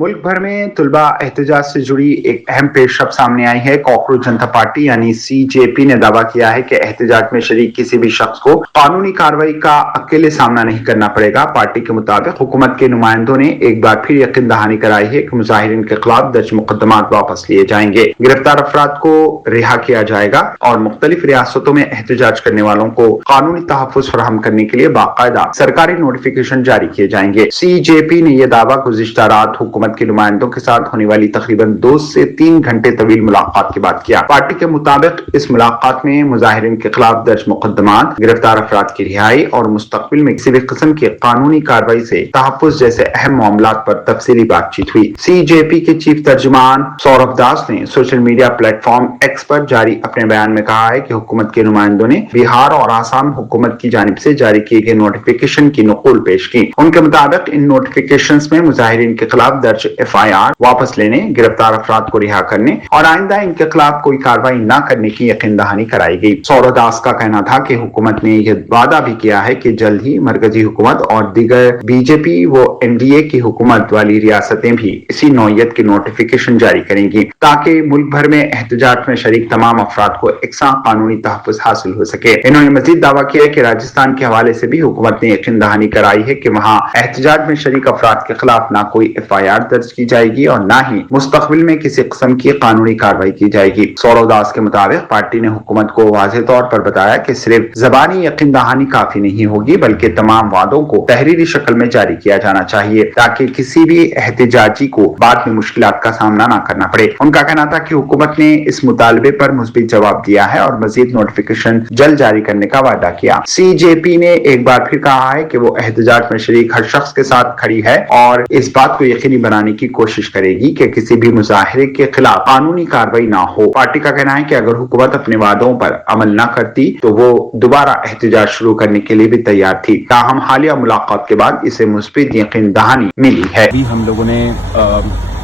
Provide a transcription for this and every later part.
मुल्क भर में तुलबा एहतजाज से जुड़ी एक अहम पेशरफ सामने आई है। कॉकरोच जनता पार्टी यानी सीजेपी ने दावा किया है कि एहतजाज में शरीक किसी भी शख्स को कानूनी कार्रवाई का अकेले सामना नहीं करना पड़ेगा। पार्टी के मुताबिक हुकूमत के नुमाइंदों ने एक बार फिर यकीन दहानी कराई है कि मुजाहिरीन के खिलाफ दर्ज मुकदमात वापस लिए जाएंगे, गिरफ्तार अफराद को रिहा किया जाएगा और मुख्तलिफ रियासतों में एहतजाज करने वालों को कानूनी तहफ़्फ़ुज़ फराहम करने के लिए बाकायदा सरकारी नोटिफिकेशन जारी किए जाएंगे। सीजेपी ने यह दावा गुज़िश्ता रात हुकूमत के नुमाइंदों के साथ होने वाली तकरीबन 2 से 3 घंटे तवील मुलाकात के बाद किया। पार्टी के मुताबिक इस मुलाकात में मुजाहिरीन के खिलाफ दर्ज मुकदमात, गिरफ्तार अफराद की रिहाई और मुस्तकबिल में किसी भी किस्म की कानूनी कार्रवाई से तहफ़्फ़ुज़ जैसे अहम मामलात पर तफसीली बातचीत हुई। सीजेपी के चीफ तर्जुमान सौरभ दास ने सोशल मीडिया प्लेटफॉर्म एक्स पर जारी अपने बयान में कहा है कि हुकूमत के नुमाइंदों ने बिहार और आसाम हुकूमत की जानिब से जारी किए गए नोटिफिकेशन की नकुल पेश की। उनके मुताबिक इन नोटिफिकेशंस में मुजाहिरीन के खिलाफ दर्ज एफआईआर वापस लेने, गिरफ्तार अफराद को रिहा करने और आइंदा इनके खिलाफ कोई कार्रवाई न करने की यकीन दहानी कराई गई। सौरभ दास का कहना था कि हुकूमत ने यह वादा भी किया है कि जल्द ही मरकजी हुकूमत और दीगर बीजेपी व एनडीए की हुकूमत वाली रियासतें भी इसी नौयत के नोटिफिकेशन जारी करेंगी ताकि मुल्क भर में एहतजाज में शरीक तमाम अफराद को एकसा कानूनी तहफ़्फ़ुज़ हासिल हो सके। इन्होंने मजीद दावा किया कि राजस्थान के हवाले से भी हुकूमत ने यकीन दहानी कराई है कि वहाँ एहतजाज में शरीक अफराद के खिलाफ न कोई एफआईआर दर्ज की जाएगी और न ही मुस्तकबिल में किसी किस्म की कानूनी कार्रवाई की जाएगी। सौरभ दास के मुताबिक पार्टी ने हुकूमत को वाज़ेह तौर पर बताया कि सिर्फ ज़बानी यकीन दहानी काफी नहीं होगी बल्कि तमाम वादों को तहरीरी शक्ल में जारी किया जाना चाहिए ताकि किसी भी एहतजाजी को बाद में मुश्किलात का सामना न करना पड़े। उनका कहना था कि हुकूमत ने इस मुतालबे पर मुस्बित जवाब दिया है और मजीद नोटिफिकेशन जल्द जारी करने का वादा किया। सीजेपी ने एक बार फिर कहा है कि वो एहतजाज में शरीक हर शख्स के साथ खड़ी है और इस बात को यकीनी बनाने की कोशिश करेगी कि किसी भी मुजाहिरे के खिलाफ कानूनी कार्रवाई ना हो। पार्टी का कहना है कि अगर हुकूमत अपने वादों पर अमल न करती तो वो दोबारा एहतजाज शुरू करने के लिए भी तैयार थी। ताहम हालिया मुलाकात के बाद इसे मुस्बित यकीन दहानी मिली है। हम लोगों ने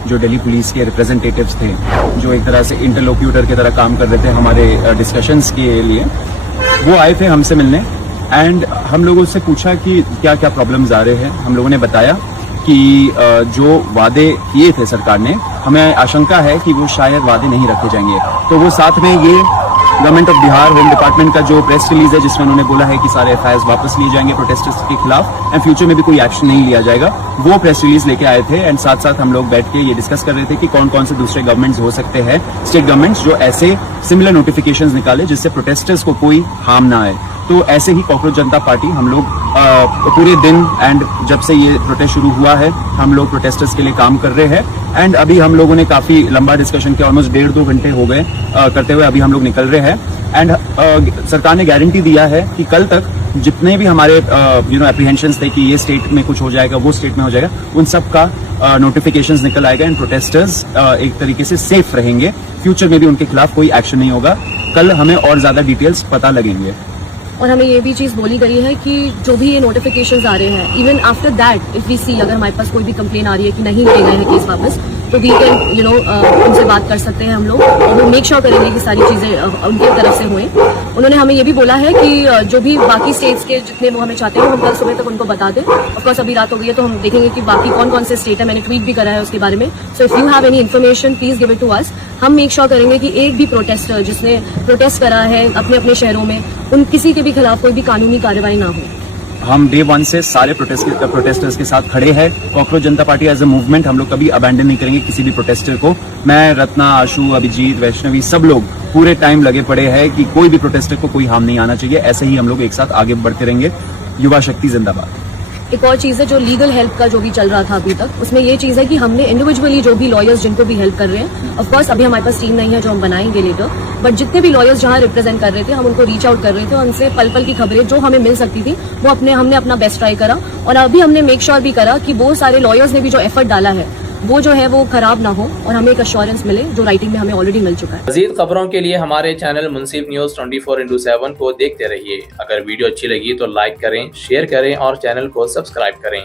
जो दिल्ली पुलिस के रिप्रेजेंटेटिव्स थे, जो एक तरह से इंटरलोक्यूटर की तरह काम कर रहे थे हमारे डिस्कशंस के लिए, वो आए थे हमसे मिलने एंड हम लोगों से पूछा कि क्या क्या प्रॉब्लम्स आ रहे हैं। हम लोगों ने बताया कि जो वादे किए थे सरकार ने, हमें आशंका है कि वो शायद वादे नहीं रखे जाएंगे। तो वो साथ में ये government of Bihar home department का जो प्रेस रिलीज है जिसमें उन्होंने बोला है कि सारे एफआईआर वापस लिए जाएंगे प्रोटेस्टर्स के खिलाफ एंड फ्यूचर में भी कोई एक्शन नहीं लिया जाएगा, वो प्रेस रिलीज लेके आए थे। एंड साथ साथ हम लोग बैठ के ये डिस्कस कर रहे थे कि कौन कौन से दूसरे गवर्नमेंट्स हो सकते हैं, स्टेट गवर्नमेंट्स, जो ऐसे सिमिलर नोटिफिकेशंस निकाले जिससे प्रोटेस्टर्स को कोई हार्म ना आए। तो ऐसे ही कॉकरोच जनता पार्टी हम लोग पूरे दिन एंड जब से ये प्रोटेस्ट शुरू हुआ है हम लोग प्रोटेस्टर्स के लिए काम कर रहे हैं एंड अभी हम लोगों ने काफी लंबा डिस्कशन किया, ऑलमोस्ट 1.5-2 घंटे हो गए करते हुए। अभी हम लोग निकल रहे हैं एंड सरकार ने गारंटी दिया है कि कल तक जितने भी हमारे एप्रीहेंशंस थे कि ये स्टेट में कुछ हो जाएगा, वो स्टेट में हो जाएगा, उन सब का नोटिफिकेशंस निकल आएगा एंड प्रोटेस्टर्स एक तरीके से सेफ रहेंगे। फ्यूचर में भी उनके खिलाफ कोई एक्शन नहीं होगा। कल हमें और ज्यादा डिटेल्स पता लगेंगे। और हमें ये भी चीज़ बोली गई है कि जो भी ये नोटिफिकेशंस आ रहे हैं, even after that if we see, अगर हमारे पास कोई भी कंप्लेन आ रही है कि नहीं लिए गए हैं केस वापस, तो वी कैन उनसे बात कर सकते हैं हम लोग और वो मेक श्योर करेंगे कि सारी चीज़ें उनकी तरफ से हुए। उन्होंने हमें ये भी बोला है कि जो भी बाकी स्टेट्स के जितने वो हमें चाहते हैं हम कल सुबह तक उनको बता दें। ऑफकोर्स अभी रात हो गई है तो हम देखेंगे कि बाकी कौन कौन से स्टेट है, मैंने ट्वीट भी करा है उसके बारे में। So if you have any information please give it to us. हम मेक श्योर करेंगे कि एक भी प्रोटेस्टर जिसने प्रोटेस्ट करा है अपने अपने शहरों में, उन किसी के भी खिलाफ कोई भी कानूनी कार्रवाई ना हो। हम डे 1 से सारे प्रोटेस्टर्स के साथ खड़े हैं। Cockroach Janata party as a movement हम लोग कभी अबैंडन नहीं करेंगे किसी भी प्रोटेस्टर को। मैं, रत्ना, आशु, अभिजीत, वैष्णवी, सब लोग पूरे टाइम लगे पड़े हैं कि कोई भी प्रोटेस्टर को कोई हार्म नहीं आना चाहिए। ऐसे ही हम लोग एक साथ आगे बढ़ते रहेंगे। युवा शक्ति जिंदाबाद। एक और चीज़ है जो लीगल हेल्प का जो भी चल रहा था अभी तक, उसमें ये चीज़ है कि हमने इंडिविजुअली जो भी लॉयर्स जिनको भी हेल्प कर रहे हैं, ऑफ कोर्स अभी हमारे पास टीम नहीं है जो हम बनाएंगे लेटर, बट जितने भी लॉयर्स जहाँ रिप्रेजेंट कर रहे थे हम उनको रीच आउट कर रहे थे और उनसे पल पल की खबरें जो हमें मिल सकती थी वो हमने अपना बेस्ट ट्राई करा। और अभी हमने मेक श्योर भी करा कि वो सारे लॉयर्स ने भी जो एफर्ट डाला है वो जो है वो खराब ना हो और हमें एक अश्योरेंस मिले जो राइटिंग में हमें ऑलरेडी मिल चुका है। मज़ीद खबरों के लिए हमारे चैनल मुंसिफ न्यूज़ 24x7 को देखते रहिए। अगर वीडियो अच्छी लगी तो लाइक करें, शेयर करें और चैनल को सब्सक्राइब करें।